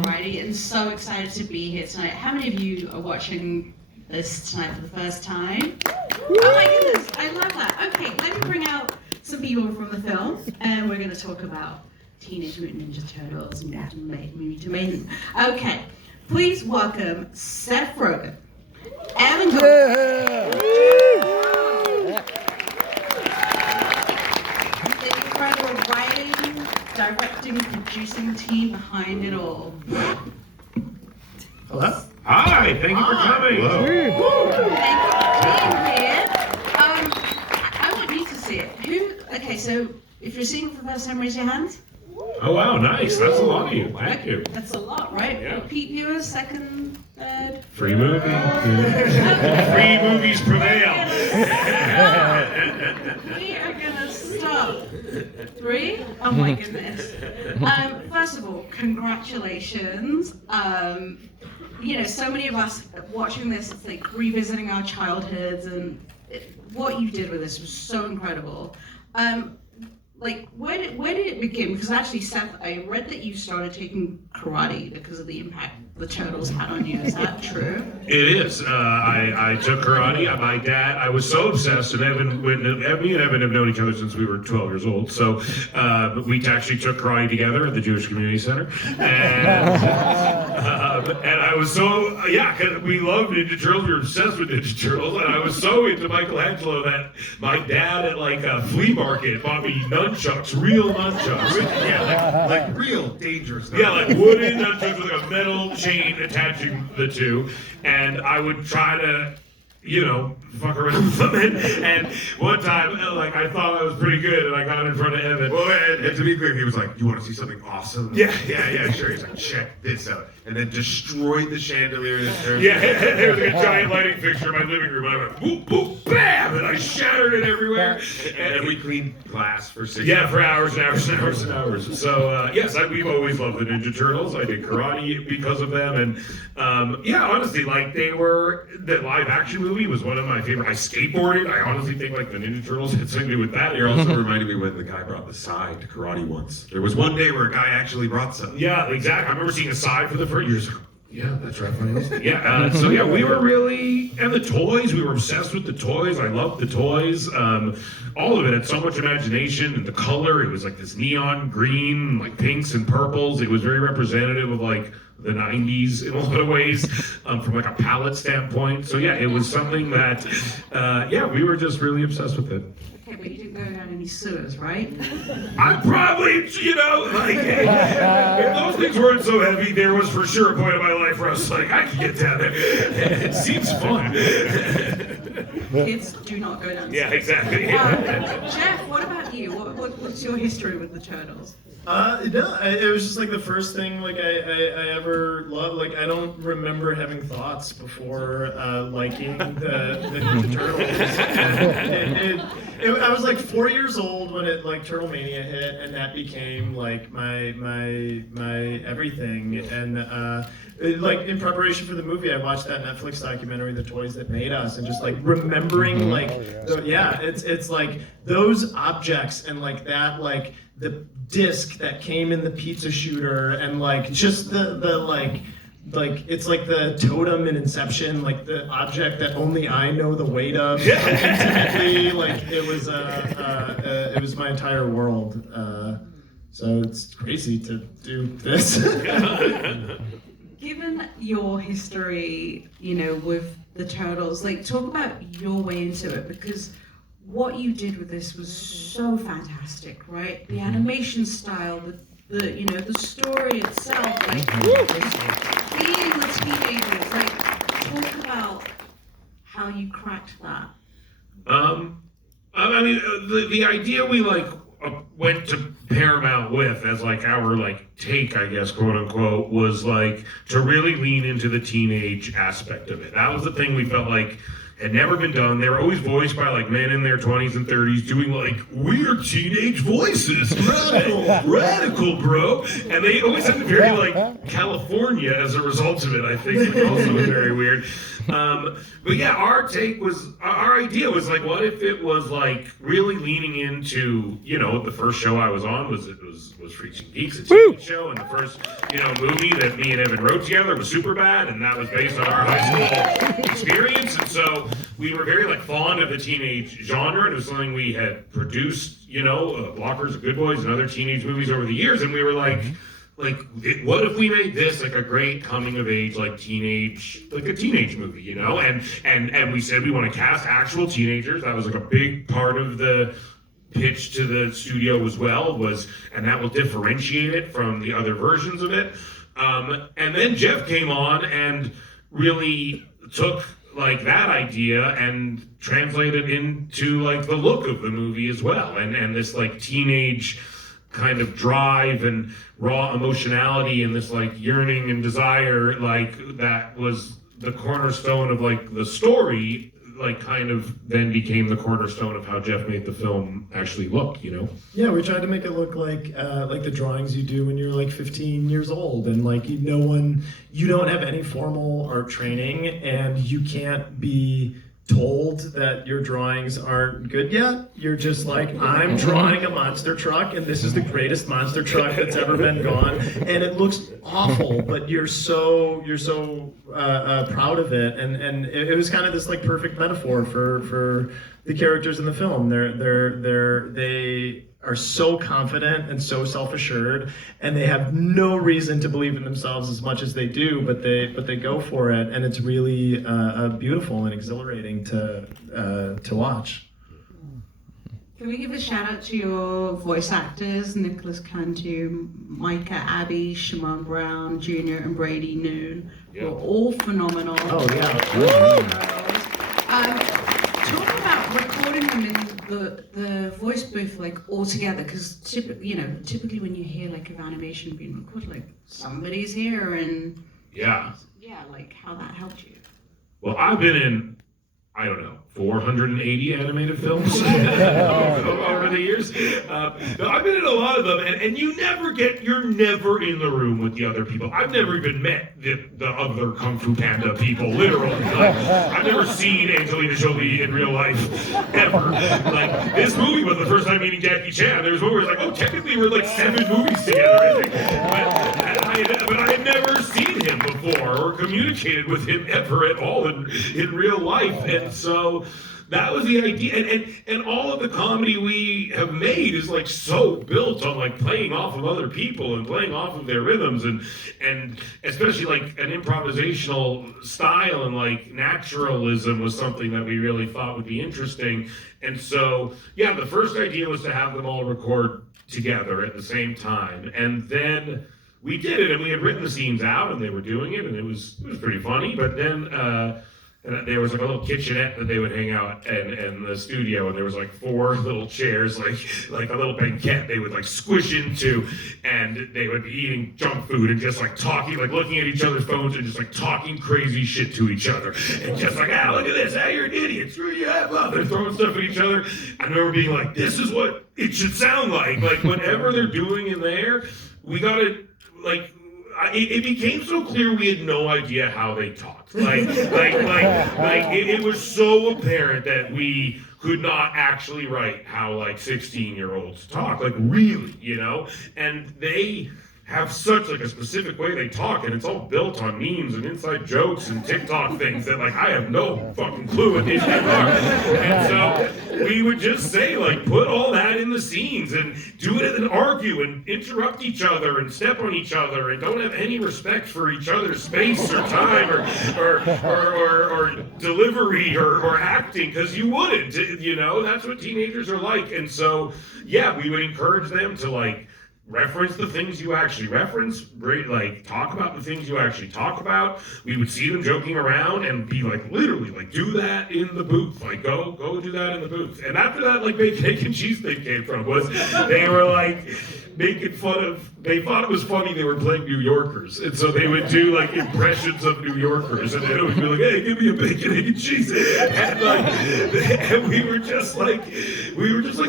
variety, and so excited to be here tonight. How many of you are watching this tonight for the first time? Oh my goodness, I love that. Okay, let me bring out some people from the film, and we're going to talk about Teenage Mutant Ninja Turtles and Mutant Maiden. Okay, please welcome Seth Rogen, Evan Goldberg, the incredible writing, directing, producing team behind it all. Hello. Hi, thank you for coming. Thank you for being here. I want you to see it. Okay, so if you're seeing it for the first time, raise your hands. Oh wow, nice. That's a lot of you. Thank you. That's a lot, right? Yeah. Repeat viewers, second, third. Free movie. Free movies prevail. We are gonna stop. 3? Oh my goodness. First of all, congratulations. So many of us watching this, it's like revisiting our childhoods, and what you did with this was so incredible. Where did it begin? Because actually, Seth, I read that you started taking karate because of the impact the Turtles had on you. Is that true? It is. I took karate. My dad, I was so obsessed, and me and Evan have known each other since we were 12 years old. So we actually took karate together at the Jewish Community Center. And I was so, because we loved Ninja Turtles. We were obsessed with Ninja Turtles. And I was so into Michelangelo that my dad at a flea market bought me nunchucks, real nunchucks. Like real dangerous nunchucks. Yeah, like wooden nunchucks with a metal chain attaching the two, and I would try to, fuck around with them. And one time, I thought I was pretty good, and I got in front of Evan. Well, and to be clear, he was like, "You want to see something awesome?" Yeah, sure. He's like, "Check this out," and then destroyed the chandelier. Yeah, there was a giant lighting fixture in my living room. I went boop, boop, bam, and I shattered it everywhere. And we cleaned glass for 6 Yeah, for hours and hours and hours and hours. So, we've always loved the Ninja Turtles. I did karate because of them. And, honestly, the live action movie was one of my favorite. I skateboarded. I honestly think, the Ninja Turtles had something to do with that. You're also reminded me when the guy brought the side to karate once. There was one day where a guy actually brought some. Yeah, exactly. I remember seeing a side for the first years. Yeah, that's right. We were really, and the toys, we were obsessed with the toys. I loved the toys. All of it had so much imagination, and the color, it was this neon green, pinks and purples. It was very representative of the 90s in a lot of ways, from a palette standpoint. So it was something that, we were just really obsessed with it. Okay, but you didn't go down any sewers, right? I probably, if those things weren't so heavy, there was for sure a point in my life where I was like, I can get down there. It seems fun. Kids do not go down sewers. Yeah, exactly. Jeff, what about you? What's your history with the Turtles? It was just the first thing I ever loved. I don't remember having thoughts before liking the Ninja Turtles. I was 4 years old when it Turtle Mania hit, and that became my everything. And in preparation for the movie, I watched that Netflix documentary, The Toys That Made Us, and just remembering it's those objects and that the disc that came in the pizza shooter, and just the it's the totem in Inception, the object that only I know the weight of. Intimately, it was my entire world. So it's crazy to do this. Given your history, with the Turtles, talk about your way into it, because what you did with this was so fantastic, right? The animation style, the story itself, being the teenagers, talk about how you cracked that. The idea we went to Paramount with as our take, I guess, quote unquote, was to really lean into the teenage aspect of it. That was the thing we felt had never been done. They were always voiced by like men in their 20s and 30s doing like weird teenage voices. Radical, bro. And they always had very like California as a result of it, I think. It also was very weird. But yeah, our idea was like, what if it was like really leaning into, the first show I was on was Freaks and Geeks, a TV show, and the first, movie that me and Evan wrote together was Superbad, and that was based on our high school experience. And so we were very like fond of the teenage genre, and it was something we had produced, Blockers of Good Boys and other teenage movies over the years, and we were like, what if we made this like a great coming of age, like a teenage movie, And we said we want to cast actual teenagers. That was like a big part of the pitch to the studio as well, and that will differentiate it from the other versions of it. And then Jeff came on and really took like that idea and translated into like the look of the movie as well, and this like teenage kind of drive and raw emotionality and this like yearning and desire, like that was the cornerstone of like the story, like kind of then became the cornerstone of how Jeff made the film actually look, Yeah, we tried to make it look like the drawings you do when you're like 15 years old, and like you don't have any formal art training, and you can't be told that your drawings aren't good yet. You're just like, I'm drawing a monster truck, and this is the greatest monster truck that's ever been drawn, and it looks awful, but you're so proud of it, and it was kind of this like perfect metaphor for the characters in the film. They are so confident and so self-assured, and they have no reason to believe in themselves as much as they do, but they go for it, and it's really beautiful and exhilarating to watch. Can we give a shout out to your voice actors, Nicholas Cantu, Micah Abbey, Shimon Brown Jr., and Brady Noon? Yeah. Were all phenomenal. Oh yeah. Talk about recording them in the voice booth like all together, because typically when you hear like an animation being recorded, like somebody's here, and Yeah. like how that helped you. Well, I've been in, I don't know, 480 animated films over the years. No, I've been in a lot of them, and you're never in the room with the other people. I've never even met the other Kung Fu Panda people, literally. Like, I've never seen Angelina Jolie in real life, ever. Like, this movie was the first time meeting Jackie Chan. There was one where it's like, oh, technically we're like 7 movies together, I think. But I had never seen him before or communicated with him ever at all in real life. And so that was the idea, and all of the comedy we have made is like so built on like playing off of other people and playing off of their rhythms, and especially like an improvisational style, and like naturalism was something that we really thought would be interesting. And so yeah, the first idea was to have them all record together at the same time, and then we did it, and we had written the scenes out, and they were doing it, and it was pretty funny. But then there was like a little kitchenette that they would hang out in the studio, and there was like 4 little chairs, like a little banquette they would like squish into, and they would be eating junk food and just like talking, like looking at each other's phones and just like talking crazy shit to each other, and just like, look at this, you're an idiot, screw you, they're throwing stuff at each other. I remember being like, this is what it should sound like whatever they're doing in there, we gotta like. It became so clear we had no idea how they talked. It was so apparent that we could not actually write how like 16-year-olds talk, like really, and they have such like a specific way they talk, and it's all built on memes and inside jokes and TikTok things that like I have no fucking clue what these things are. And so we would just say like, put all that in the scenes and do it and argue and interrupt each other and step on each other and don't have any respect for each other's space or time or delivery or acting, because you wouldn't, that's what teenagers are like. And so yeah, we would encourage them to like reference the things you actually reference, like talk about the things you actually talk about. We would see them joking around and be like, literally, like, do that in the booth. Like, go do that in the booth. And after that, like, bacon, egg, and cheese thing came from was they were like, making fun of. They thought it was funny they were playing New Yorkers, and so they would do like impressions of New Yorkers, and it would be like, "Hey, give me a bacon, egg, and cheese," and we were just like,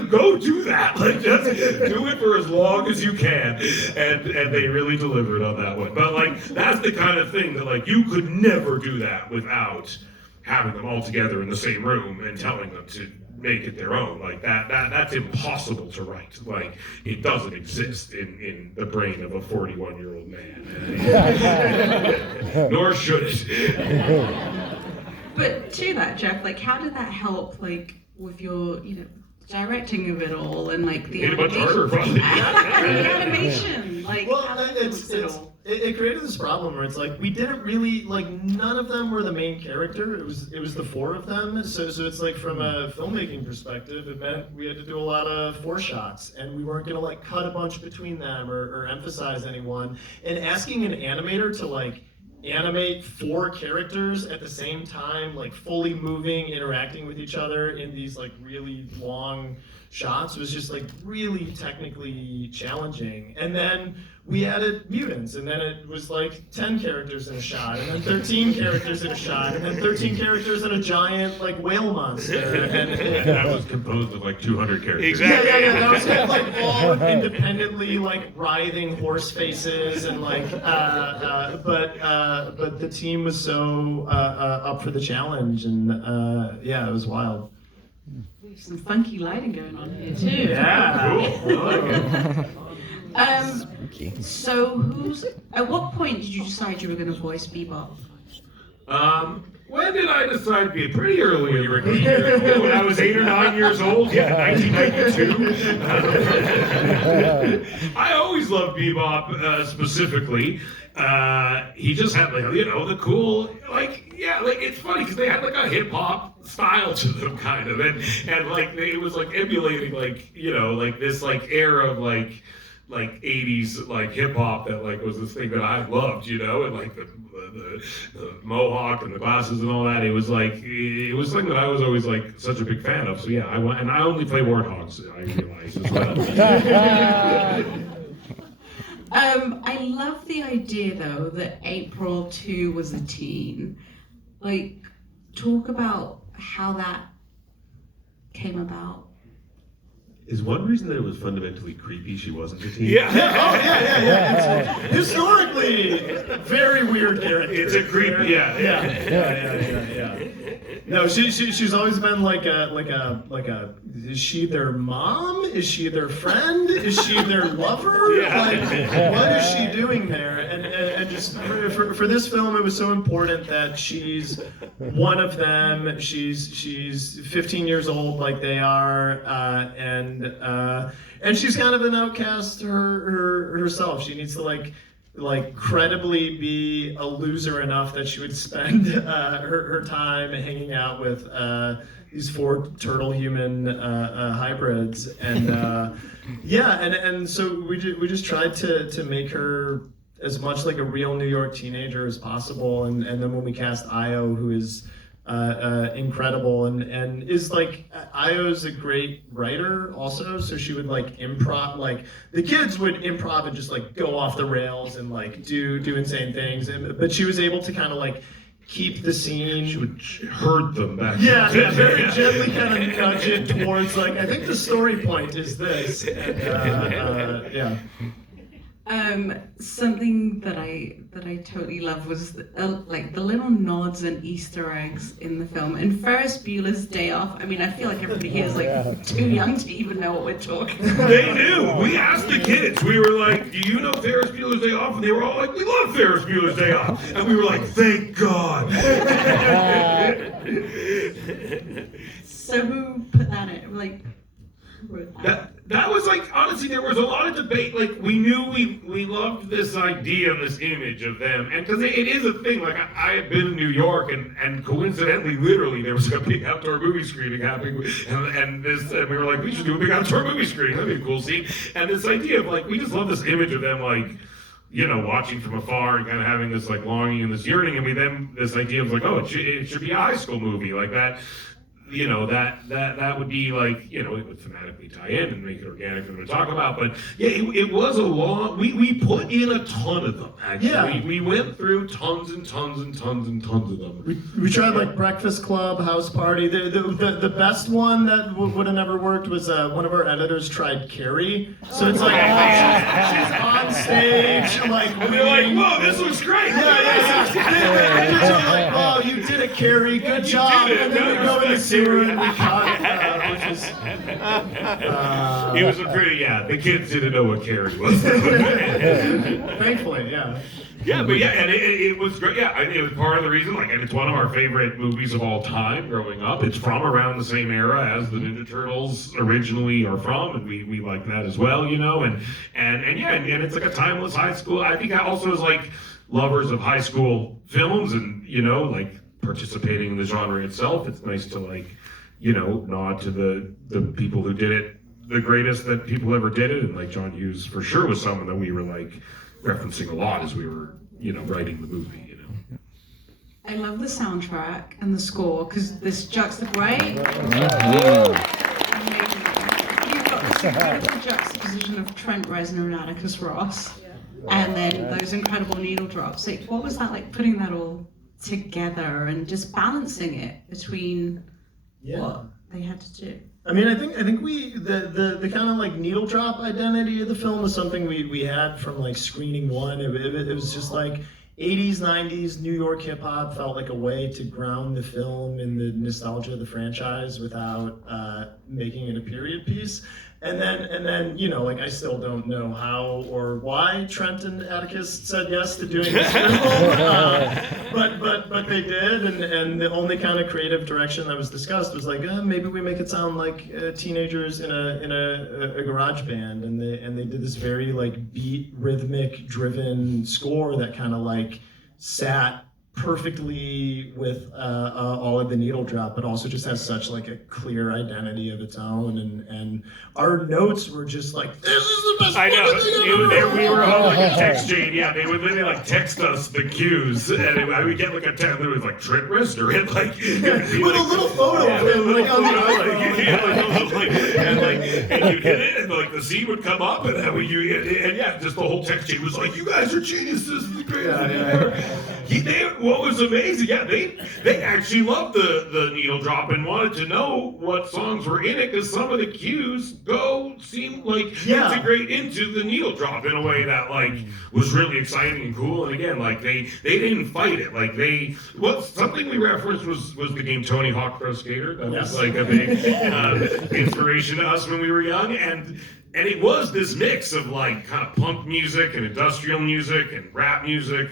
"Go do that! Like, just do it for as long as you can." And they really delivered on that one. But like, that's the kind of thing that like you could never do that without having them all together in the same room and telling them to make it their own. Like that's impossible to write. Like it doesn't exist in the brain of a 41-year-old man. Nor should it. But to that, Jeff, like how did that help like with your, directing of it all and like the Made it much animation? harder, probably. The animation, like Well, how was it all? it created this problem where it's like we didn't really like none of them were the main character. It was the four of them. So it's like from a filmmaking perspective, it meant we had to do a lot of foreshots, and we weren't gonna like cut a bunch between them or emphasize anyone. And asking an animator to like animate four characters at the same time, like fully moving, interacting with each other in these like really long shots was just like really technically challenging. And then we added mutants, and then it was like 10 characters in a shot, and then 13 characters in a shot, and then 13 characters in a giant like whale monster. And That was composed of like 200 characters. Exactly. yeah, that was kind of like all independently like writhing horse faces and like but the team was so up for the challenge, and yeah, it was wild. Some funky lighting going on here too. Yeah. Cool. I like it. So at what point did you decide you were going to voice Bebop? When did I decide to be? Pretty early in my career. When I was 8 or 9 years old, 1992. I always loved Bebop specifically. He just had like, the cool, it's funny because they had like a hip hop style to them kind of, and like it was like emulating like this like era of like 80s like hip hop that like was this thing that I loved, and like the mohawk and the glasses and all that. It was something that I was always like such a big fan of. So yeah, I only play warthogs, I realize as well. I love the idea though that April 2 was a teen. Like, talk about how that came about. Is one reason that it was fundamentally creepy she wasn't a teen? Yeah. Yeah. It's historically very weird character. It's a creepy. Yeah. No, she's always been like a. Is she their mom? Is she their friend? Is she their lover? Yeah. Like, what is she doing there? And just for this film, it was so important that she's one of them. She's 15 years old, like they are, and she's kind of an outcast herself. She needs to like credibly be a loser enough that she would spend her time hanging out with these four turtle human hybrids, and and so we just tried to make her as much like a real New York teenager as possible, and then when we cast Io, who is incredible and is like Io's a great writer also, so she would like improv, like the kids would improv and just like go off the rails and like do insane things, but she was able to kind of like keep the scene. She would herd them back. Yeah, very gently kind of nudge it towards like, I think the story point is this, and yeah. Something that I totally love was like the little nods and Easter eggs in the film. And Ferris Bueller's Day Off. I mean, I feel like everybody here is like too young to even know what we're talking about. They knew. We asked the kids. We were like, "Do you know Ferris Bueller's Day Off?" And they were all like, "We love Ferris Bueller's Day Off." And we were like, "Thank God." So who put that in? Like, who wrote that? That was like, honestly, there was a lot of debate. Like, we knew we loved this idea and this image of them, and because it is a thing. Like, I had been in New York, and coincidentally, literally, there was a big outdoor movie screening happening, and we were like, we should do a big outdoor movie screening. That'd be a cool scene. And this idea of like, we just love this image of them, like, watching from afar and kind of having this like longing and this yearning, and this idea of like, oh, it should be a high school movie like that. that would be like, it would thematically tie in and make it organic and to talk about. But yeah, it was a long. We put in a ton of them. Actually, Yeah. we went through tons and tons and tons and tons of them. We tried like Breakfast Club, House Party. The best one that would have never worked was one of our editors tried Carrie. So it's like she's on stage like. And they're like, "Whoa, this looks great!" Yeah. They're like, "Oh, you did it, Carrie. Good job." did it. And then we go in the sewer and we cut, which was. It was a pretty, the kids didn't know what Carrie was. Thankfully, yeah. Yeah, but and it was great. Yeah, I think it was part of the reason. Like, and it's one of our favorite movies of all time. Growing up, it's from around the same era as the Ninja Turtles originally are from, and we like that as well. And it's like a timeless high school. I think that also is like lovers of high school films, and like participating in the genre itself. It's nice to like, nod to the people who did it the greatest that people ever did it, and like John Hughes for sure was someone that we were like referencing a lot as we were, writing the movie. I love the soundtrack and the score because this juxtaposition. You've got this incredible juxtaposition of Trent Reznor and Atticus Ross, and then those incredible needle drops. Like, what was that like, putting that all together and just balancing it between what they had to do? I mean, I think we the kind of like needle drop identity of the film was something we had from like screening one. It was just like 80s, 90s New York hip hop felt like a way to ground the film in the nostalgia of the franchise without making it a period piece. And then like I still don't know how or why Trent and Atticus said yes to doing this film, but they did, and the only kind of creative direction that was discussed was like maybe we make it sound like teenagers in a garage band, and they did this very like beat rhythmic driven score that kind of like sat perfectly with all of the needle drop, but also just has such like a clear identity of its own, and our notes were just like, this is the best I know. We were all like a Yeah. text chain. Yeah, they would literally like text us the cues, and I would get like a text that was like Trent Reznor, and like with a little photo of him like on the iPhone. and you hit it, and like the scene would come up, and then just the whole text chain was like, "You guys are geniuses. This is the greatest." What was amazing, they actually loved the needle drop and wanted to know what songs were in it, because some of the cues seem like integrate into the needle drop in a way that like was really exciting and cool. And again, like they didn't fight it. Like something we referenced was the game Tony Hawk Pro Skater. That was like a big inspiration to us when we were young, and it was this mix of like kind of punk music and industrial music and rap music,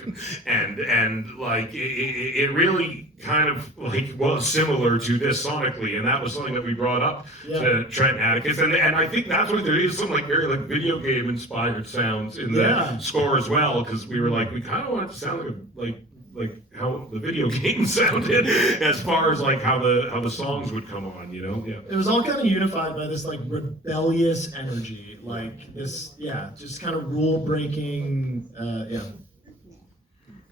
and like it really kind of like was similar to this sonically, and that was something that we brought up to Trent and Atticus, and I think that's why there is some like very like video game inspired sounds in the score as well, because we were like, we kind of want it to sound like how the video game sounded, as far as like how the songs would come on, It was all kind of unified by this like rebellious energy, like this, just kind of rule breaking,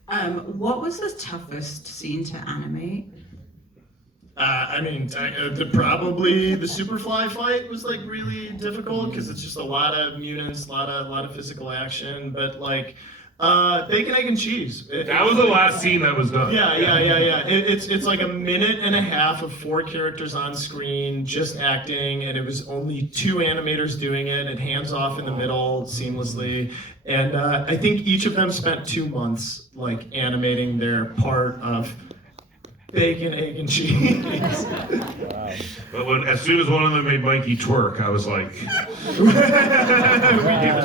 What was the toughest scene to animate? Probably the Superfly fight was like really difficult because it's just a lot of mutants, a lot of physical action, but like. Bacon, egg, and cheese. That was the last scene that was done. Yeah. It's like a minute and a half of 4 characters on screen just acting, and it was only 2 animators doing it, and hands off in the middle seamlessly. And I think each of them spent 2 months like animating their part of bacon, egg, and cheese. But as soon as one of them made Mikey twerk, I was like, "You've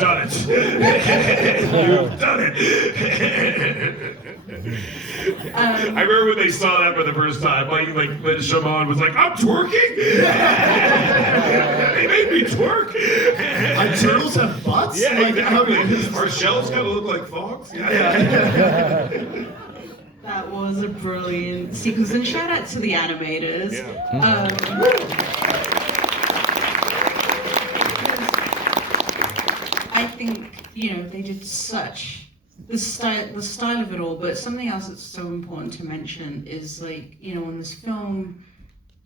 done it! You've done it!" I remember when they saw that for the first time, like when Shaman was like, "I'm twerking." They made me twerk. Like turtles have butts. Yeah, like, exactly. Our shells kind of look like frogs. That was a brilliant sequence, and shout out to the animators. I think they did such the style of it all, but something else that's so important to mention is like on this film,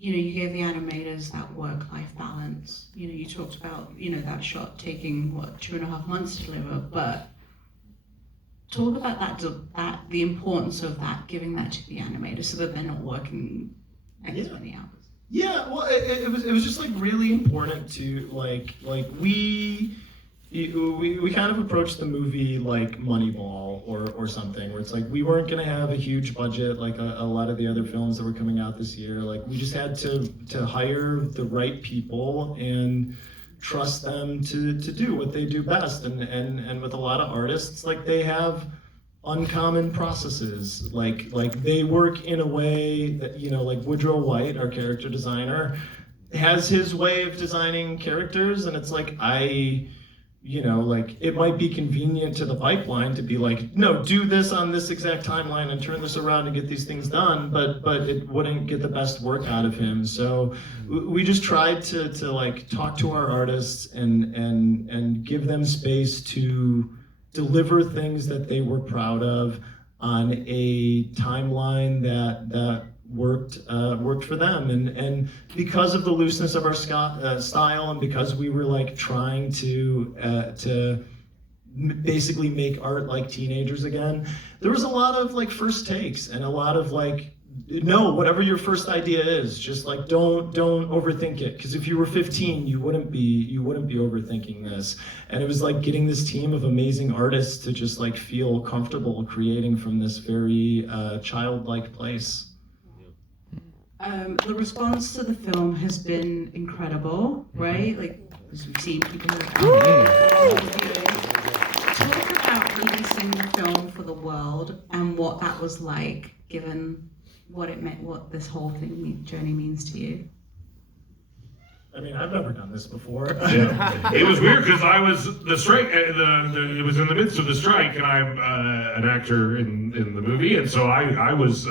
you gave the animators that work-life balance. You talked about, that shot taking, 2.5 months to deliver, but talk about that the importance of that, giving that to the animators so that they're not working X many hours. Yeah, well, it was just like really important to we kind of approached the movie like Moneyball or something, where it's like we weren't gonna have a huge budget like a lot of the other films that were coming out this year. Like we just had to hire the right people and trust them to do what they do best. And with a lot of artists, like they have uncommon processes. Like they work in a way that, like Woodrow White, our character designer, has his way of designing characters, and it's like it might be convenient to the pipeline to be like, no, do this on this exact timeline and turn this around and get these things done, but it wouldn't get the best work out of him. So we just tried to like talk to our artists and give them space to deliver things that they were proud of on a timeline that worked for them, and because of the looseness of our style, and because we were like trying to basically make art like teenagers again, there was a lot of like first takes and a lot of like, no, whatever your first idea is, just like don't overthink it, because if you were 15 you wouldn't be overthinking this. And it was like getting this team of amazing artists to just like feel comfortable creating from this very childlike place. The response to the film has been incredible, right? Like, as we've seen, people talk about releasing the film for the world and what that was like, given what it meant, what this whole journey means to you. I mean, I've never done this before. Yeah. It was weird because I was the strike. It was in the midst of the strike, and I'm an actor in the movie, and so I was.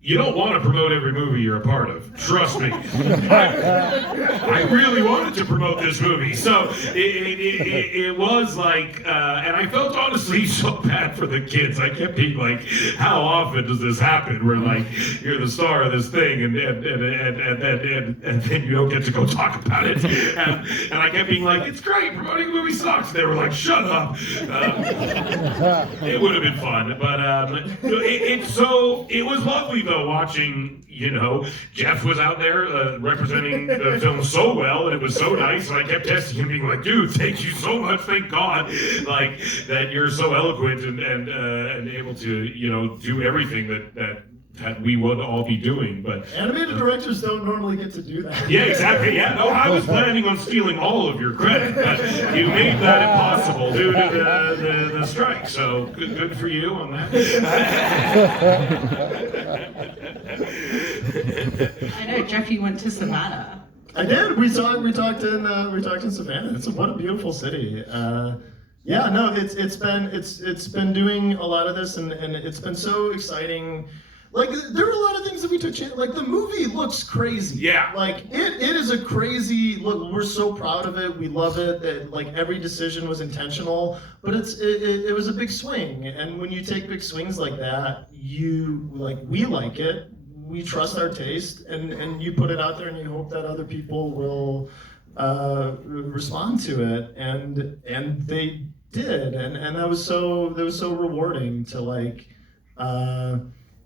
You don't want to promote every movie you're a part of. Trust me. I really wanted to promote this movie. So it was like, and I felt honestly so bad for the kids. I kept being like, how often does this happen where like you're the star of this thing and then you don't get to go talk about it? And I kept being like, it's great, promoting a movie sucks. They were like, shut up. It would have been fun. But it was lovely though, watching, Jeff was out there representing the film so well, and it was so nice, and I kept texting him being like, dude, thank you so much, thank God, like, that you're so eloquent and able to, do everything that we would all be doing. But animated directors don't normally get to do that. Yeah, exactly. Yeah, no, I was planning on stealing all of your credit, but you made that impossible due to the strike. So good for you on that. I know, Jeff, you went to Savannah. I did. We talked in Savannah. What a beautiful city. Yeah, no, it's been doing a lot of this, and it's been so exciting. Like, there were a lot of things that we took chance. Like, the movie looks crazy. Yeah. Like, it is a crazy look. We're so proud of it. We love it. Like, every decision was intentional. But it was a big swing. And when you take big swings like that, we like it. We trust our taste, and you put it out there, and you hope that other people will respond to it. And they did. And that was so rewarding to like.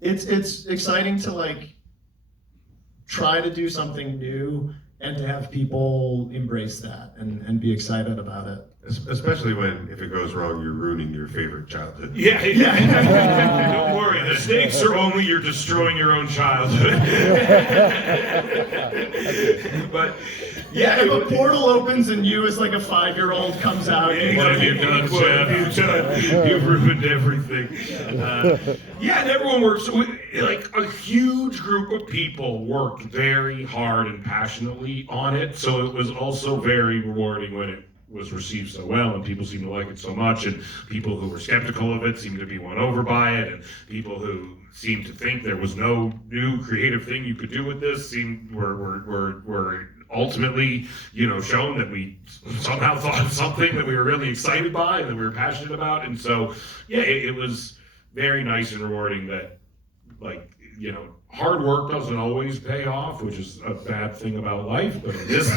It's exciting to like try to do something new and to have people embrace that and be excited about it. Especially when, if it goes wrong, you're ruining your favorite childhood. Yeah. Don't worry, the stakes are only you're destroying your own childhood. But yeah, if a portal opens and you as like a 5-year-old comes out, you've done, Seth. You've ruined everything. And everyone works, like a huge group of people worked very hard and passionately on it, so it was also very rewarding when it was received so well, and people seemed to like it so much, and people who were skeptical of it seemed to be won over by it, and people who seemed to think there was no new creative thing you could do with this were ultimately, shown that we somehow thought of something that we were really excited by and that we were passionate about. And so, yeah, it was very nice and rewarding that, like, hard work doesn't always pay off, which is a bad thing about life, but in this,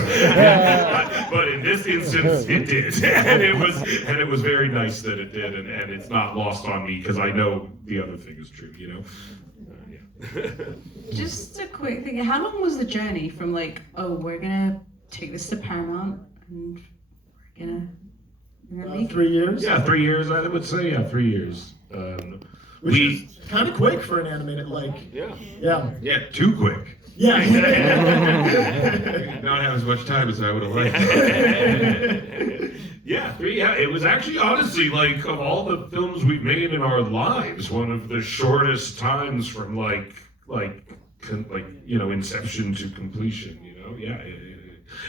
but in this instance, it did, and it was very nice that it did, and it's not lost on me because I know the other thing is true, you know. Just a quick thing. How long was the journey from like, oh, we're gonna take this to Paramount and we're gonna make 3 years. Yeah, 3 years. I would say 3 years. Which is kind of quick for an animated, like. Yeah. Yeah, too quick. Yeah. Not have as much time as I would have liked. Yeah, it was actually honestly like of all the films we've made in our lives, one of the shortest times from like inception to completion.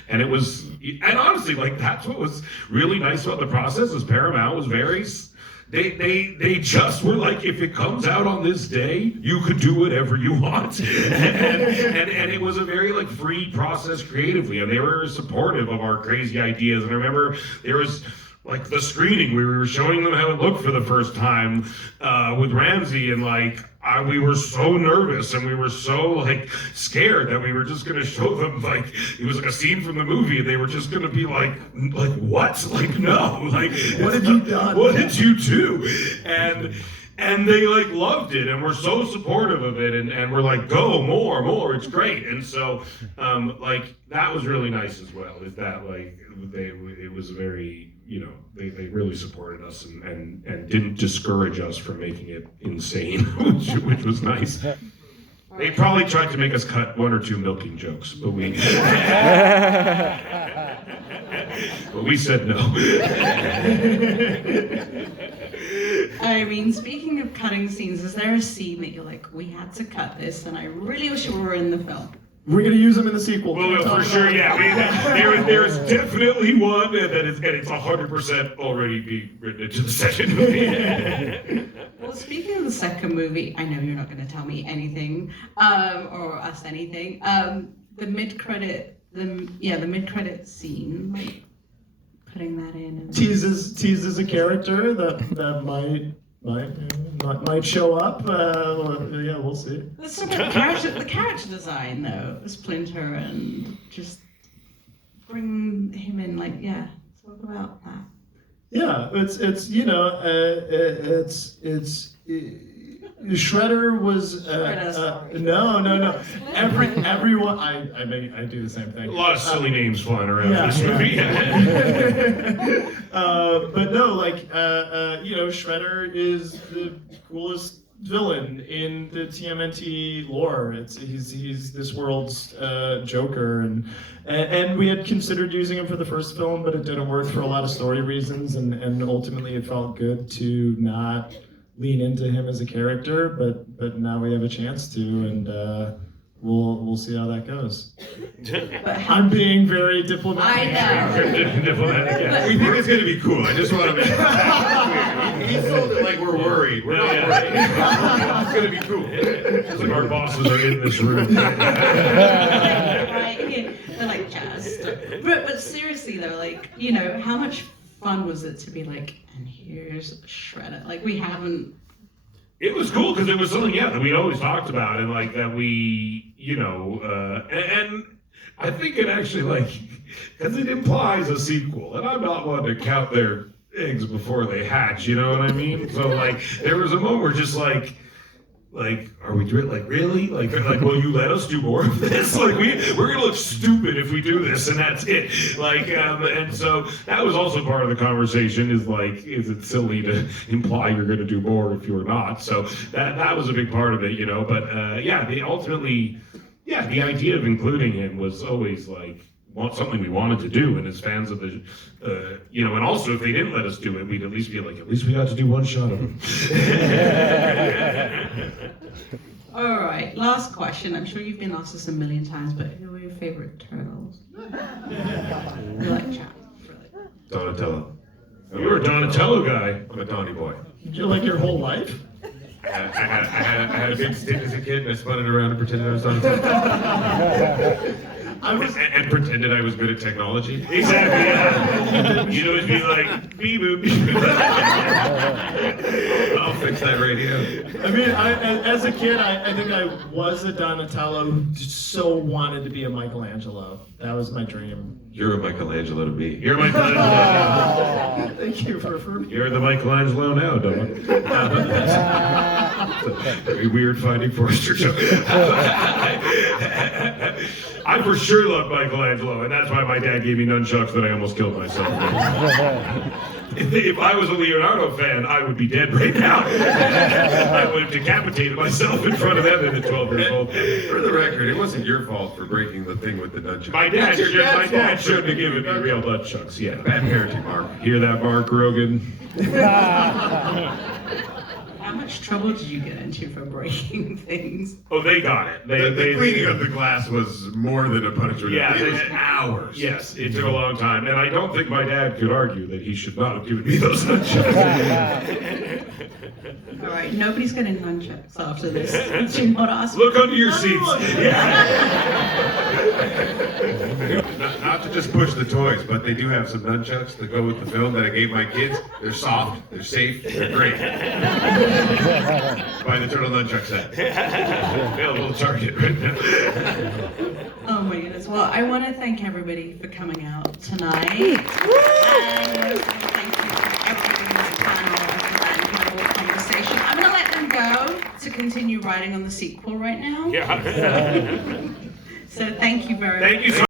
And it was, and honestly, like that's what was really nice about the process is Paramount was very. They just were like, if it comes out on this day, you could do whatever you want, and it was a very like free process creatively, and they were supportive of our crazy ideas. And I remember there was like the screening we were showing them how it looked for the first time with Ramsey, and like we were so nervous and we were so like scared that we were just gonna show them like it was like a scene from the movie, and they were just gonna be like what? Like no, like what have you done? What did you do? And they like loved it and were so supportive of it, and we're like, go more, it's great. And so like that was really nice as well, is that like it was very, they really supported us and didn't discourage us from making it insane, which was nice. They probably tried to make us cut one or two milking jokes, but we said no. I mean, speaking of cutting scenes, is there a scene that you're like, we had to cut this, and I really wish it were in the film? We're gonna use them in the sequel. Well, for sure, yeah. I mean, there's definitely one, and it's 100% already being written into the second movie. Well, speaking of the second movie, I know you're not going to tell me anything, or us anything. The mid-credit scene, like putting that in. And teases a character that might show up. Yeah, we'll see. Let's talk about the character design, though, Splinter, and just bring him in. Like, yeah, talk about that. Yeah, it's Shredder was no. Everyone I do the same thing. A lot of silly names flying around yeah, in this movie. But no, like Shredder is the coolest villain in the TMNT lore. He's this world's Joker, and we had considered using him for the first film, but it didn't work for a lot of story reasons, and ultimately it felt good to not lean into him as a character, but now we have a chance to, and we'll see how that goes. I'm being very diplomatic. I know. We think it's gonna be cool. I just want to make he sold it like we're worried. We're not worried. It's gonna be cool. It's like our bosses are in this room. Right, they're like jazzed. But seriously though, like, how much fun was it to be like, and here's Shredder? Like, we haven't. It was cool because it was something, that we always talked about, and like that we, and I think it actually because it implies a sequel, and I'm not one to count their eggs before they hatch, you know what I mean? So like, there was a moment where just like, are we really? Like, will you let us do more of this? Like, we're gonna look stupid if we do this, and that's it. Like, and so that was also part of the conversation. Is it silly to imply you're gonna do more if you're not? So that was a big part of it, But the idea of including him was always like something we wanted to do, and as fans of the, and also if they didn't let us do it, we'd at least be like, at least we got to do one shot of him. All right, last question. I'm sure you've been asked this a million times, but who are your favorite turtles? You like chat, really? Donatello. You're a Donatello guy. I'm a Donny boy. You like your whole life? I had a big stick as a kid, and I spun it around and pretended I was Donatello. And pretended I was good at technology. Exactly, yeah. You'd always be like, beep boop. I'll fix that radio. I mean, as a kid, I think I was a Donatello who just so wanted to be a Michelangelo. That was my dream. You're a Michelangelo to me. You're Michelangelo. Thank you for You're the Michelangelo now, dog. Very weird Finding Forrester joke. I for sure love Michelangelo, and that's why my dad gave me nunchucks that I almost killed myself with. If I was a Leonardo fan, I would be dead right now. I would have decapitated myself in front of them at 12 years old. For the record, it wasn't your fault for breaking the thing with the nunchuck. My dad shouldn't have given me real nunchucks. Yeah. Bad parenting, Mark. Hear that, Mark Rogan? How much trouble did you get into for breaking things? Oh, they got it. The cleaning of the glass was more than a punishment. Yeah, it was they- hours. Yes, it took a long time, and I don't think my dad could argue that he should not have given me those nunchucks. All right, nobody's getting nunchucks after this. Do not ask. Look under your seats. Not to just push the toys, but they do have some nunchucks that go with the film that I gave my kids. They're soft, they're safe, they're great. Buy the turtle nunchuck set. Available at Target right now. Oh my goodness. Well, I want to thank everybody for coming out tonight. And thank you to everybody who's a panel for that incredible conversation. I'm going to let them go to continue writing on the sequel right now. Yeah. So thank you very much. Thank you so